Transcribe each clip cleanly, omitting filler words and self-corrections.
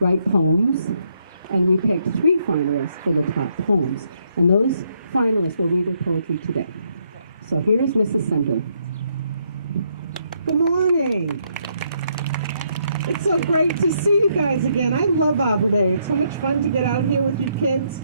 write poems, and we picked 3 finalists for the top poems. And those finalists will read their poetry today. So here's Mrs. Sender. Good morning. It's so great to see you guys again. I love Arbor Day. It's so much fun to get out here with you kids.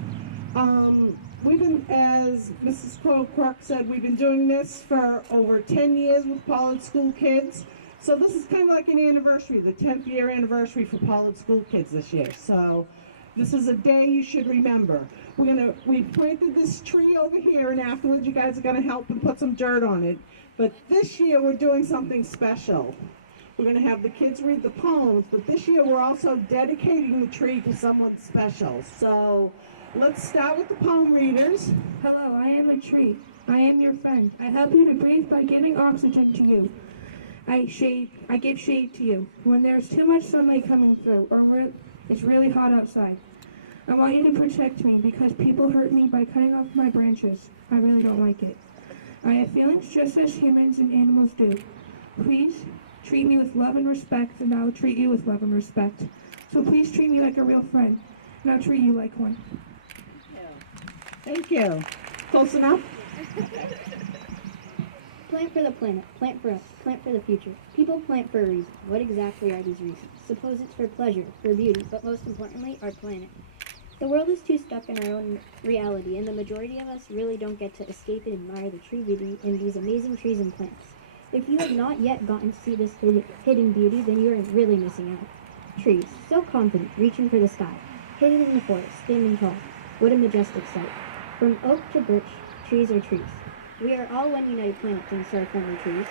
We've been, as Mrs. Crook said, we've been doing this for over 10 years with Pollard School kids. So this is kind of like an anniversary, the 10th year anniversary for Pollard School kids this year. So this is a day you should remember. We planted this tree over here, and afterwards you guys are gonna help and put some dirt on it. But this year we're doing something special. We're going to have the kids read the poems, but this year we're also dedicating the tree to someone special. So let's start with the poem readers. Hello, I am a tree. I am your friend. I help you to breathe by giving oxygen to you. I give shade to you when there's too much sunlight coming through or it's really hot outside. I want you to protect me because people hurt me by cutting off my branches. I really don't like it. I have feelings just as humans and animals do. Please treat me with love and respect, and I'll treat you with love and respect. So please treat me like a real friend, and I'll treat you like one. Thank you. Close enough? Plant for the planet, plant for us, plant for the future. People plant for a reason. What exactly are these reasons? Suppose it's for pleasure, for beauty, but most importantly, our planet. The world is too stuck in our own reality, and the majority of us really don't get to escape and admire the tree beauty in these amazing trees and plants. If you have not yet gotten to see this hidden beauty, then you are really missing out. Trees, so confident, reaching for the sky. Hidden in the forest, standing tall. What a majestic sight. From oak to birch, trees are trees. We are all one united planet thanks to our friendly trees.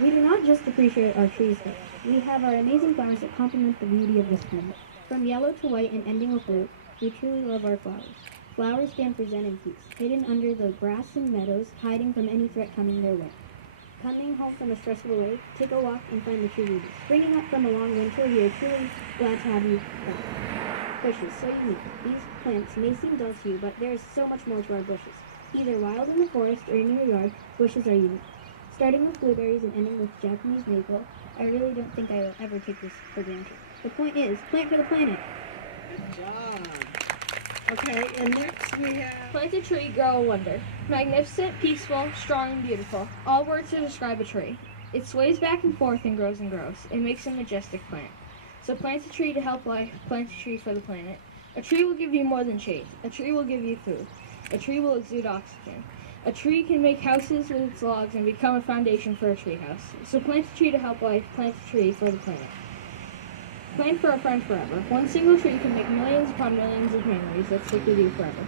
We do not just appreciate our trees though. We have our amazing flowers that complement the beauty of this planet. From yellow to white and ending with blue, we truly love our flowers. Flowers stand for zen and peace, hidden under the grass and meadows, hiding from any threat coming their way. Coming home from a stressful day, take a walk and find the tree roots. Springing up from a long winter, we are truly glad to have you back. Bushes, so unique. These plants may seem dull to you, but there is so much more to our bushes. Either wild in the forest or in your yard, bushes are unique. Starting with blueberries and ending with Japanese maple, I really don't think I will ever take this for granted. The point is, plant for the planet. Good job. Okay, and next we have... Plant a tree, grow a wonder. Magnificent, peaceful, strong, and beautiful. All words to describe a tree. It sways back and forth and grows and grows. It makes a majestic plant. So plant a tree to help life, plant a tree for the planet. A tree will give you more than shade. A tree will give you food. A tree will exude oxygen. A tree can make houses with its logs and become a foundation for a tree house. So plant a tree to help life, plant a tree for the planet. Plant for a friend forever. One single tree can make millions upon millions of memories that stick with you forever.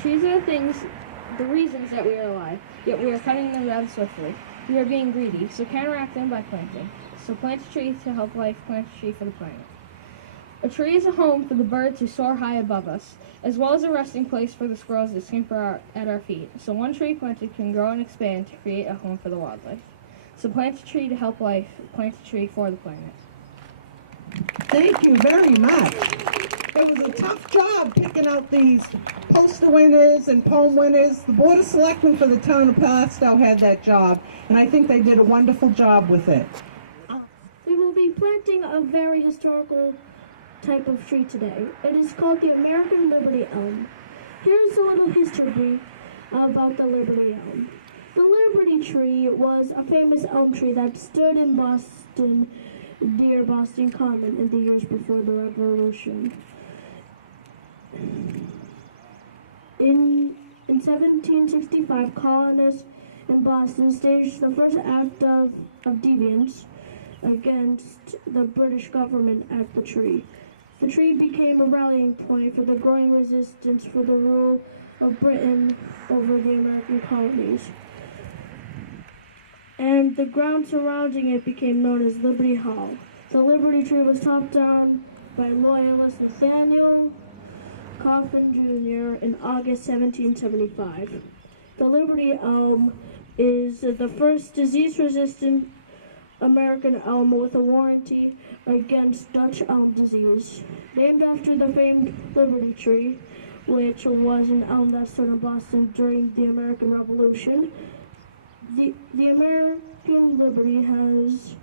Trees are the reasons that we are alive, yet we are cutting them down swiftly. We are being greedy, so counteract them by planting. So plant a tree to help life, plant a tree for the planet. A tree is a home for the birds who soar high above us, as well as a resting place for the squirrels that scamper at our feet. So one tree planted can grow and expand to create a home for the wildlife. So plant a tree to help life, plant a tree for the planet. Thank you very much. It was a tough job picking out these poster winners and poem winners. The Board of Selectmen for the town of Pasco had that job, and I think they did a wonderful job with it. We will be planting a very historical type of tree today. It is called the American Liberty Elm. Here's a little history about the Liberty Elm. The Liberty tree was a famous elm tree that stood in Boston near Boston Common in the years before the Revolution. In 1765, colonists in Boston staged the first act of deviance against the British government at the tree. The tree became a rallying point for the growing resistance for the rule of Britain over the American colonies. And the ground surrounding it became known as Liberty Hall. The Liberty Tree was chopped down by loyalist Nathaniel Coffin Jr. in August 1775. The Liberty Elm is the first disease-resistant American elm with a warranty against Dutch elm disease. Named after the famed Liberty Tree, which was an elm that stood in Boston during the American Revolution, the American Liberty has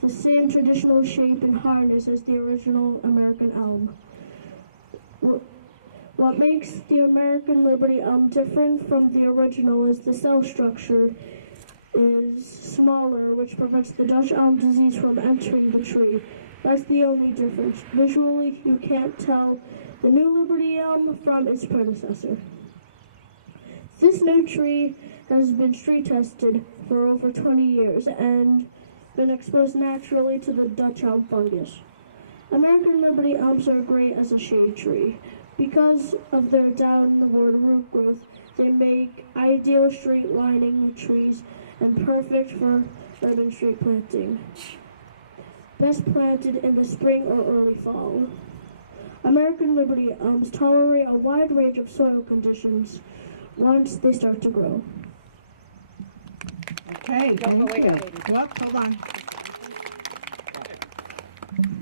the same traditional shape and hardness as the original American elm. What makes the American Liberty elm different from the original is the cell structure is smaller, which prevents the Dutch elm disease from entering the tree. That's the only difference. Visually, you can't tell the new Liberty elm from its predecessor. This new tree has been street tested for over 20 years and been exposed naturally to the Dutch elm fungus. American Liberty elms are great as a shade tree. Because of their downward root growth, they make ideal straight lining trees and perfect for urban street planting. Best planted in the spring or early fall. American Liberty elms tolerate a wide range of soil conditions once they start to grow. Okay, thank you. Well, hold on.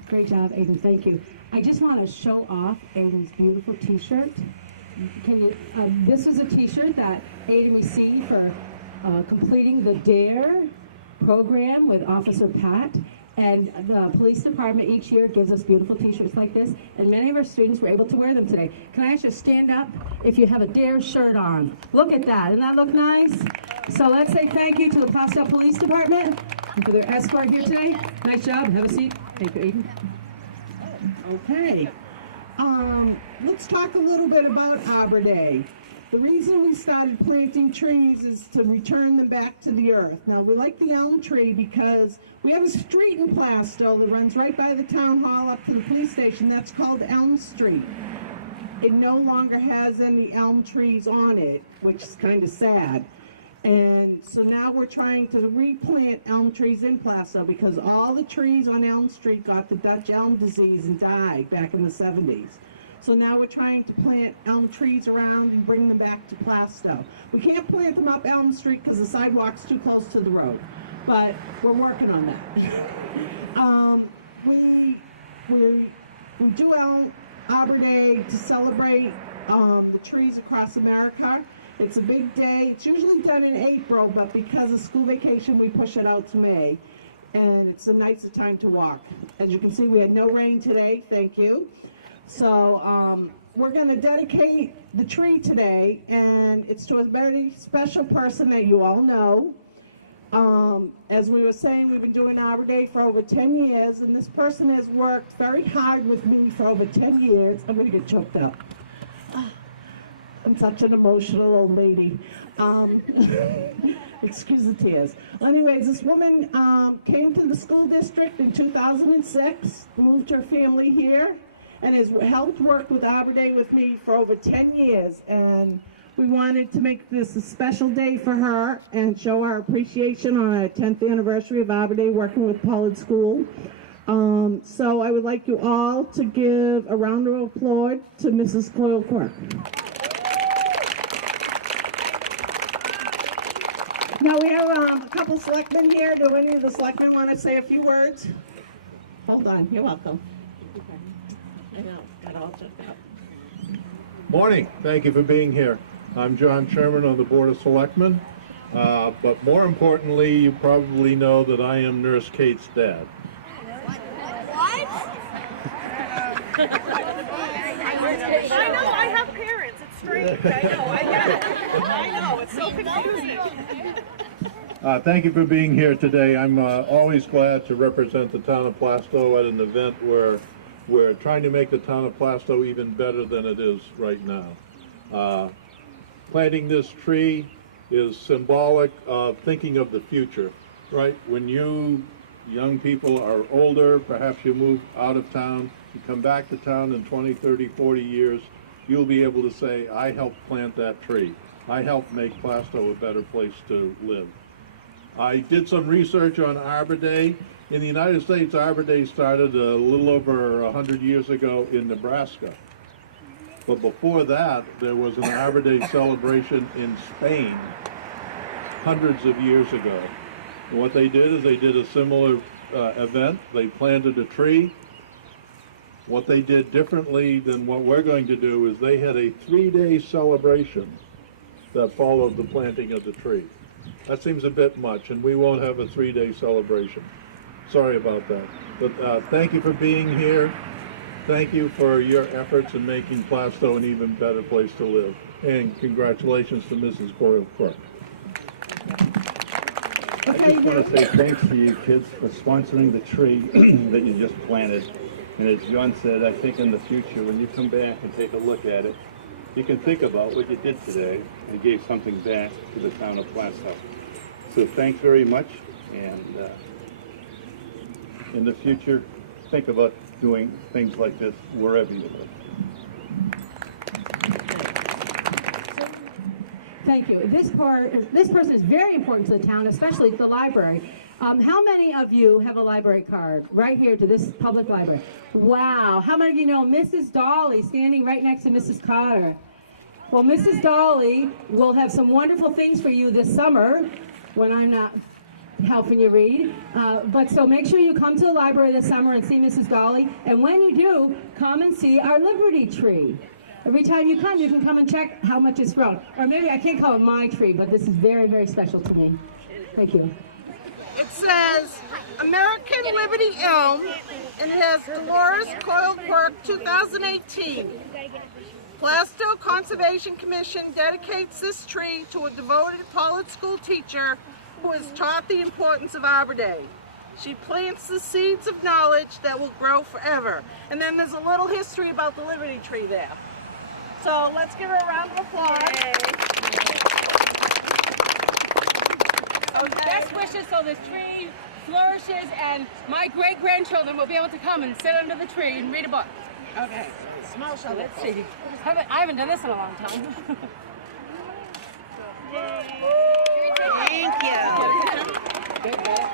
Great job, Aiden, thank you. I just want to show off Aiden's beautiful t-shirt. Can you, this was a t-shirt that Aiden received for completing the DARE program with Officer Pat. And the police department each year gives us beautiful t-shirts like this, and many of our students were able to wear them today. Can I ask you to stand up if you have a DARE shirt on? Look at that, doesn't that look nice? So let's say thank you to the Plastow Police Department and for their escort here today. Nice job, have a seat. Thank you, Aiden. Okay. Let's talk a little bit about Arbor Day. The reason we started planting trees is to return them back to the earth. Now, we like the elm tree because we have a street in Plastow that runs right by the town hall up to the police station. That's called Elm Street. It no longer has any elm trees on it, which is kind of sad. And so now we're trying to replant elm trees in Plastow because all the trees on Elm Street got the Dutch elm disease and died back in the 70s. So now we're trying to plant elm trees around and bring them back to Plastow. We can't plant them up Elm Street because the sidewalk's too close to the road, but we're working on that. We do Arbor Day to celebrate the trees across America. It's a big day. It's usually done in April, but because of school vacation, we push it out to May. And it's a nicer time to walk. As you can see, we had no rain today. Thank you. So we're going to dedicate the tree today, and it's to a very special person that you all know. As we were saying, we've been doing Arbor Day for over 10 years, and this person has worked very hard with me for over 10 years. I'm going to get choked up. I'm such an emotional old lady. Excuse the tears. Anyways, this woman came to the school district in 2006, moved her family here, and has helped work with Arbor Day with me for over 10 years. And we wanted to make this a special day for her and show our appreciation on our 10th anniversary of Arbor Day working with Pollard School. So I would like you all to give a round of applause to Mrs. Coyle Quirk. Now we have a couple selectmen here. Do any of the selectmen want to say a few words? Hold on, you're welcome. I know, got all checked out. Morning. Thank you for being here. I'm John Sherman on the Board of Selectmen. But more importantly, you probably know that I am Nurse Kate's dad. What? I know, I have parents. It's strange. I get it. I know, it's so confusing. Thank you for being here today. I'm always glad to represent the town of Plastow at an event where we're trying to make the town of Plastow even better than it is right now. Planting this tree is symbolic of thinking of the future, right? When you young people are older, perhaps you move out of town, you come back to town in 20, 30, 40 years, you'll be able to say, I helped plant that tree. I helped make Plastow a better place to live. I did some research on Arbor Day. In the United States, Arbor Day started a little over 100 years ago in Nebraska. But before that, there was an Arbor Day celebration in Spain hundreds of years ago. And what they did is they did a similar event. They planted a tree. What they did differently than what we're going to do is they had a 3-day celebration that followed the planting of the tree. That seems a bit much, and we won't have a 3-day celebration. Sorry about that. But thank you for being here. Thank you for your efforts in making Plastow an even better place to live. And congratulations to Mrs. Coyle-Clark. I just want to say thanks to you kids for sponsoring the tree that you just planted. And as John said, I think in the future, when you come back and take a look at it, you can think about what you did today and gave something back to the town of Plastow. So thanks very much, and in the future, think about doing things like this wherever you live. Thank you. This person is very important to the town, especially to the library. How many of you have a library card right here to this public library? Wow. How many of you know Mrs. Dolly standing right next to Mrs. Cotter? Well, Mrs. Dolly will have some wonderful things for you this summer when I'm not helping you read. But so make sure you come to the library this summer and see Mrs. Dolly. And when you do, come and see our Liberty tree. Every time you can come and check how much it's grown. Or maybe I can't call it my tree, but this is very, very special to me. Thank you. It says American Liberty Elm, and it has Dolores Coyle-Clark 2018. Plastow Conservation Commission dedicates this tree to a devoted Pollard school teacher who has taught the importance of Arbor Day. She plants the seeds of knowledge that will grow forever. And then there's a little history about the Liberty tree there. So let's give her a round of applause. Okay. Best wishes so this tree flourishes and my great-grandchildren will be able to come and sit under the tree and read a book. Okay. Small shovel. Let's see. I haven't done this in a long time. Thank you. Good, good.